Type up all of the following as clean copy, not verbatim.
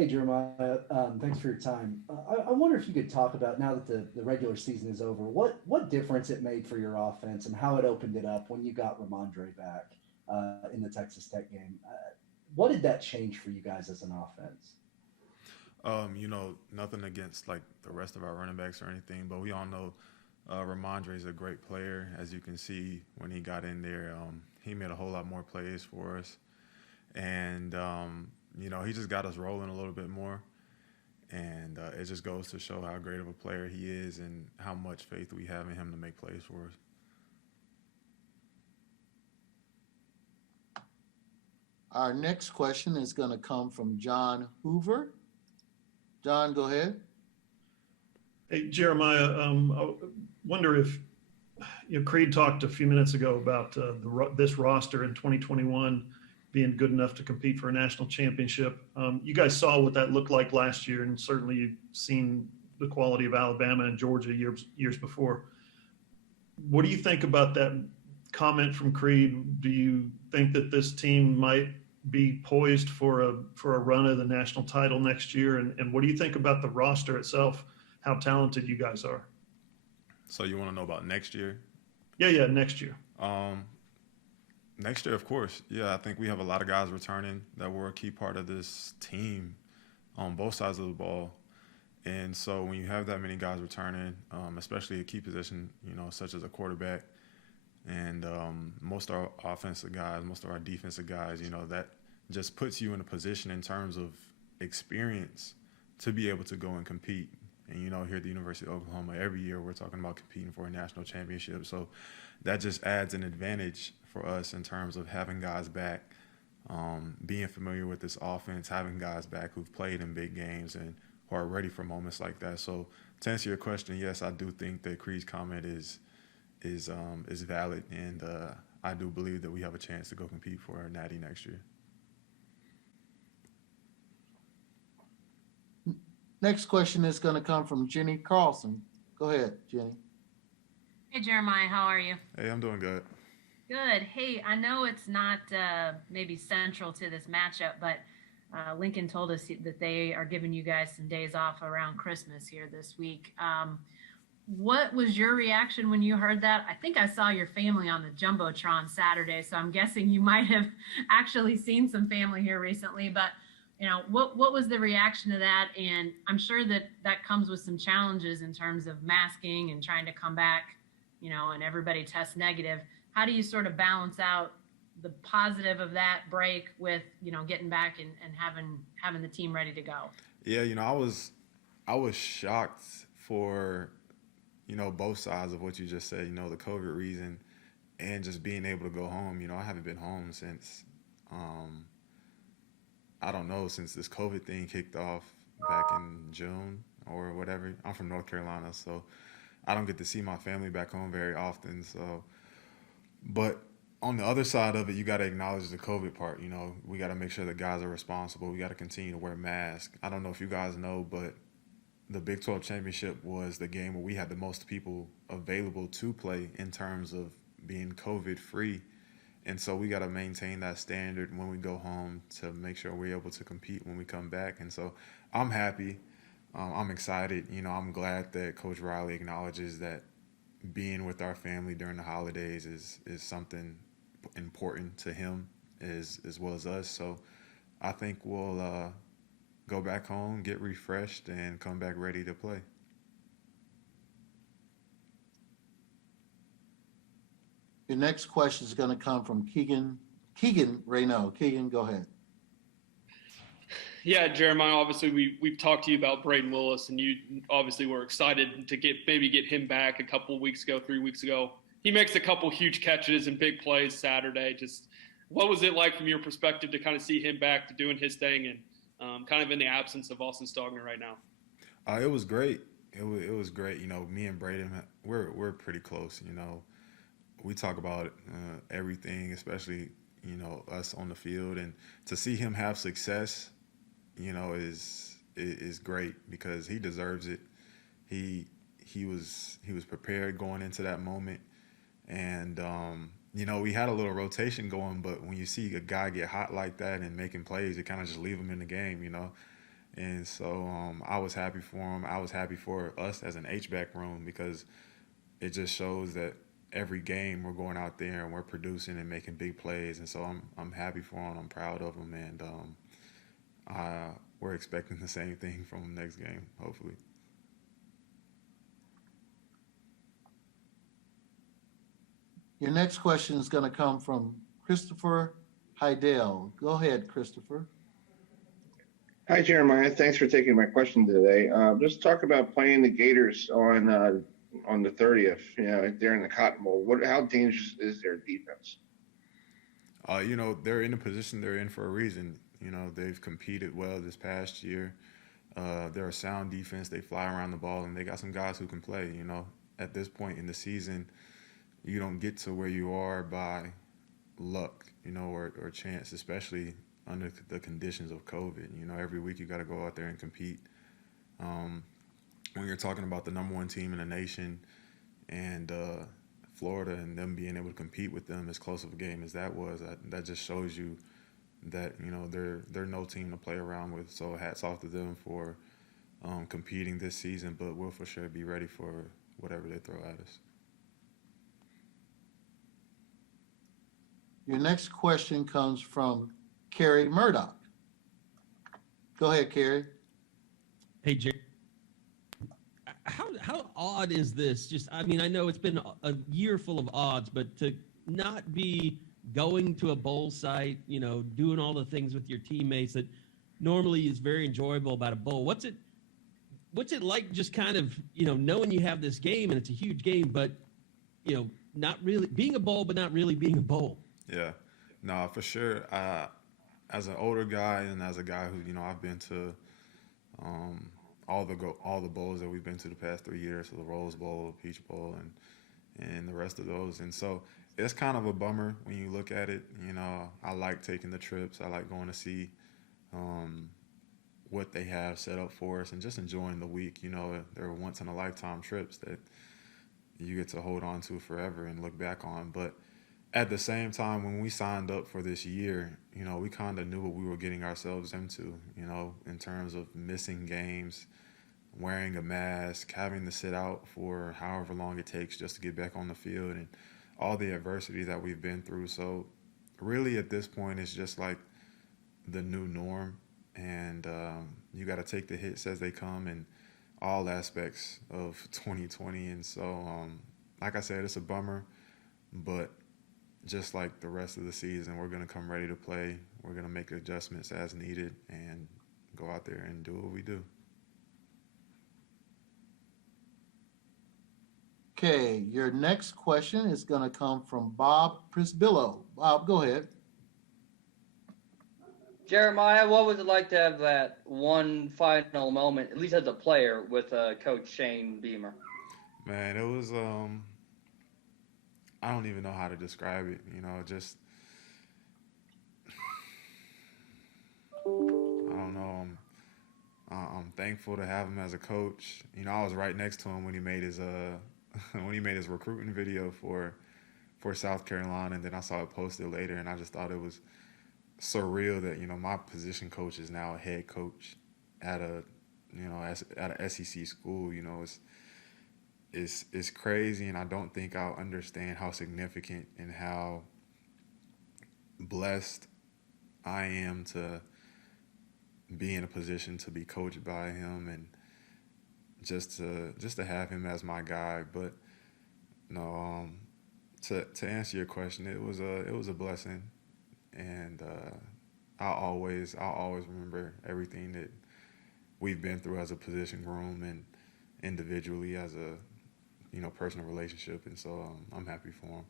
Hey, Jeremiah. Thanks for your time. I wonder if you could talk about now that the regular season is over, what difference it made for your offense and how it opened it up when you got Ramondre back in the Texas Tech game. What did that change for you guys as an offense? Nothing against like the rest of our running backs or anything, but we all know Ramondre is a great player. As you can see, when he got in there, he made a whole lot more plays for us, and he just got us rolling a little bit more. And it just goes to show how great of a player he is and how much faith we have in him to make plays for us. Our next question is going to come from John Hoover. John, go ahead. Hey, Jeremiah, I wonder if Creed talked a few minutes ago about this roster in 2021 being good enough to compete for a national championship. You guys saw what that looked like last year, and certainly you've seen the quality of Alabama and Georgia years before. What do you think about that comment from Creed? Do you think that this team might be poised for a run of the national title next year? And what do you think about the roster itself? How talented you guys are? So you want to know about next year? Yeah, next year. Um, Next year, of course. Yeah, I think we have a lot of guys returning that were a key part of this team on both sides of the ball. And so when you have that many guys returning, especially a key position, such as a quarterback, and most of our offensive guys, most of our defensive guys, that just puts you in a position in terms of experience to be able to go and compete. And here at the University of Oklahoma, every year we're talking about competing for a national championship. So that just adds an advantage for us in terms of having guys back, being familiar with this offense, having guys back who've played in big games and who are ready for moments like that. So to answer your question, yes, I do think that Creed's comment is valid, and I do believe that we have a chance to go compete for a natty next year. Next question is going to come from Jenny Carlson. Go ahead, Jenny. Hey Jeremiah, how are you? Hey, I'm doing good. Good. Hey, I know it's not maybe central to this matchup, but Lincoln told us that they are giving you guys some days off around Christmas here this week. What was your reaction when you heard that? I think I saw your family on the Jumbotron Saturday, so I'm guessing you might have actually seen some family here recently, but what was the reaction to that? And I'm sure that that comes with some challenges in terms of masking and trying to come back, and everybody tests negative. How do you sort of balance out the positive of that break with, getting back and having the team ready to go? Yeah, I was shocked for both sides of what you just said. The COVID reason and just being able to go home. I haven't been home since I don't know, since this COVID thing kicked off back in June or whatever. I'm from North Carolina, so I don't get to see my family back home very often. So, but on the other side of it, you got to acknowledge the COVID part. We got to make sure the guys are responsible. We got to continue to wear masks. I don't know if you guys know, but the Big 12 championship was the game where we had the most people available to play in terms of being COVID free. And so we got to maintain that standard when we go home to make sure we're able to compete when we come back. And so I'm happy. I'm excited. I'm glad that Coach Riley acknowledges that being with our family during the holidays is something important to him as well as us. So I think we'll go back home, get refreshed, and come back ready to play. Your next question is going to come from Keegan Rayno. Keegan, go ahead. Yeah, Jeremiah, obviously we've talked to you about Braden Willis, and you obviously were excited to get him back a couple of weeks ago, 3 weeks ago. He makes a couple huge catches and big plays Saturday. Just what was it like from your perspective to kind of see him back to doing his thing and kind of in the absence of Austin Stogner right now? It was great. It was great. Me and Braden, we're pretty close. We talk about everything, especially us on the field, and to see him have success, is great because he deserves it. He was prepared going into that moment, and we had a little rotation going, but when you see a guy get hot like that and making plays, you kind of just leave him in the game, And so I was happy for him. I was happy for us as an H-back room because it just shows that every game we're going out there and we're producing and making big plays. And so I'm happy for him. I'm proud of him, and we're expecting the same thing from him next game, hopefully. Your next question is going to come from Christopher HEIDEL. Go ahead, Christopher. Hi, Jeremiah. Thanks for taking my question today. Let's talk about playing the Gators on the 30th. You know, they're in the Cotton Bowl. How dangerous is their defense? You know, they're in the position they're in for a reason. You know, they've competed well this past year. They're a sound defense. They fly around the ball, and they got some guys who can play. You know, at this point in the season, you don't get to where you are by luck, you know, or chance, especially under the conditions of COVID. You know, every week you got to go out there and compete. When you're talking about the number one team in the nation and Florida and them being able to compete with them as close of a game as that was, that just shows you that, you know, they're no team to play around with. So hats off to them for competing this season, but we'll for sure be ready for whatever they throw at us. Your next question comes from Carrie Murdoch. Go ahead, Carrie. Hey, Jerry. How odd is this? Just, I mean, I know it's been a year full of odds, but to not be going to a bowl site, you know, doing all the things with your teammates that normally is very enjoyable about a bowl. What's it like just kind of, you know, knowing you have this game and it's a huge game, but, you know, not really being a bowl, but not really being a bowl? Yeah, no, for sure. As an older guy and as a guy who, you know, I've been to all the bowls that we've been to the past 3 years, so the Rose Bowl, Peach Bowl, and the rest of those. And so it's kind of a bummer when you look at it. You know, I like taking the trips. I like going to see what they have set up for us and just enjoying the week. You know, they're once in a lifetime trips that you get to hold on to forever and look back on. But at the same time, when we signed up for this year, you know, we kind of knew what we were getting ourselves into, you know, in terms of missing games, wearing a mask, having to sit out for however long it takes just to get back on the field, and all the adversity that we've been through. So really at this point, it's just like the new norm, and you got to take the hits as they come in all aspects of 2020. And so, like I said, it's a bummer, but just like the rest of the season, we're going to come ready to play. We're going to make adjustments as needed and go out there and do what we do. Okay, your next question is going to come from Bob Prisbillo. Bob, go ahead. Jeremiah, what was it like to have that one final moment, at least as a player, with Coach Shane Beamer? Man, it was I don't even know how to describe it. You know, just I don't know. I'm thankful to have him as a coach. You know, I was right next to him when he made his when he made his recruiting video for South Carolina, and then I saw it posted later, and I just thought it was surreal that, you know, my position coach is now a head coach at a, you know, at a SEC school. You know, it's crazy, and I don't think I'll understand how significant and how blessed I am to be in a position to be coached by him, and just to have him as my guy. But no, to answer your question, it was a blessing, and I'll always remember everything that we've been through as a position room and individually as a, you know, personal relationship. And so I'm happy for him.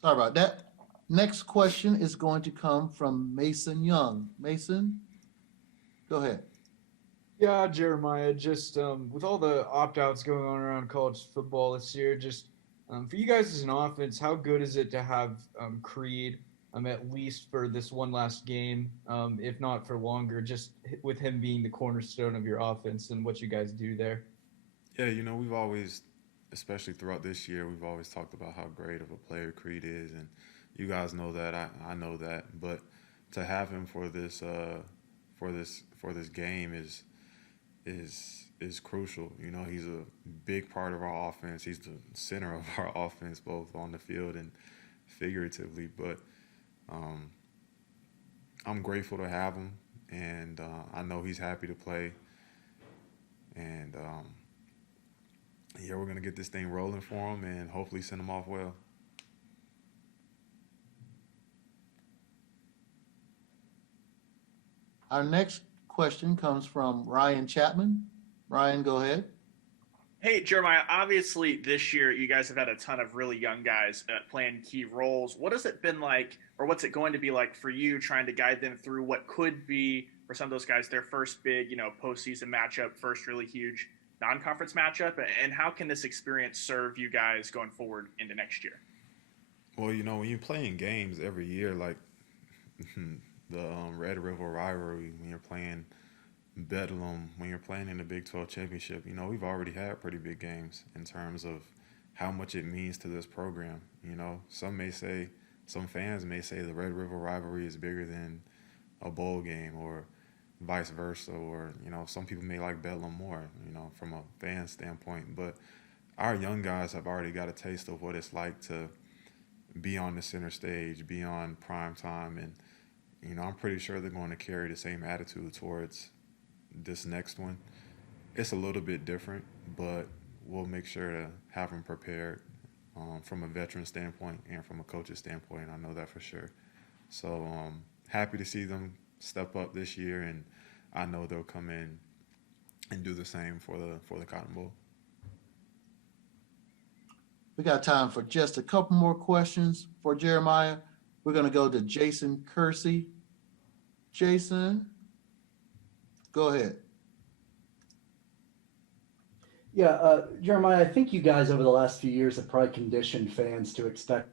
Sorry about that. Next question is going to come from Mason Young. Mason, go ahead. Yeah, Jeremiah, just with all the opt-outs going on around college football this year, just for you guys as an offense, how good is it to have Creed at least for this one last game, if not for longer, just with him being the cornerstone of your offense and what you guys do there? Yeah, you know, we've always especially throughout this year, we've always talked about how great of a player Creed is, and you guys know that. I know that, but to have him for this game is crucial. You know, he's a big part of our offense. He's the center of our offense, both on the field and figuratively. But I'm grateful to have him, and I know he's happy to play. And yeah, we're gonna get this thing rolling for him, and hopefully send him off well. Our next question comes from Ryan Chapman. Ryan, go ahead. Hey, Jeremiah, obviously this year you guys have had a ton of really young guys playing key roles. What has it been like, or what's it going to be like for you trying to guide them through what could be, for some of those guys, their first big, postseason matchup, first really huge non-conference matchup? And how can this experience serve you guys going forward into next year? Well, when you're playing games every year, like the Red River rivalry, when you're playing Bedlam, when you're playing in the Big 12 championship, we've already had pretty big games in terms of how much it means to this program. Some fans may say the Red River rivalry is bigger than a bowl game, or vice versa, or some people may like Bedlam more, from a fan standpoint. But our young guys have already got a taste of what it's like to be on the center stage, be on prime time, and I'm pretty sure they're going to carry the same attitude towards this next one. It's a little bit different, but we'll make sure to have them prepared from a veteran standpoint and from a coach's standpoint. I know that for sure. So happy to see them step up this year, and I know they'll come in and do the same for the Cotton Bowl. We got time for just a couple more questions for Jeremiah. We're going to go to Jason Kersey. Jason, go ahead. Yeah, Jeremiah, I think you guys over the last few years have probably conditioned fans to expect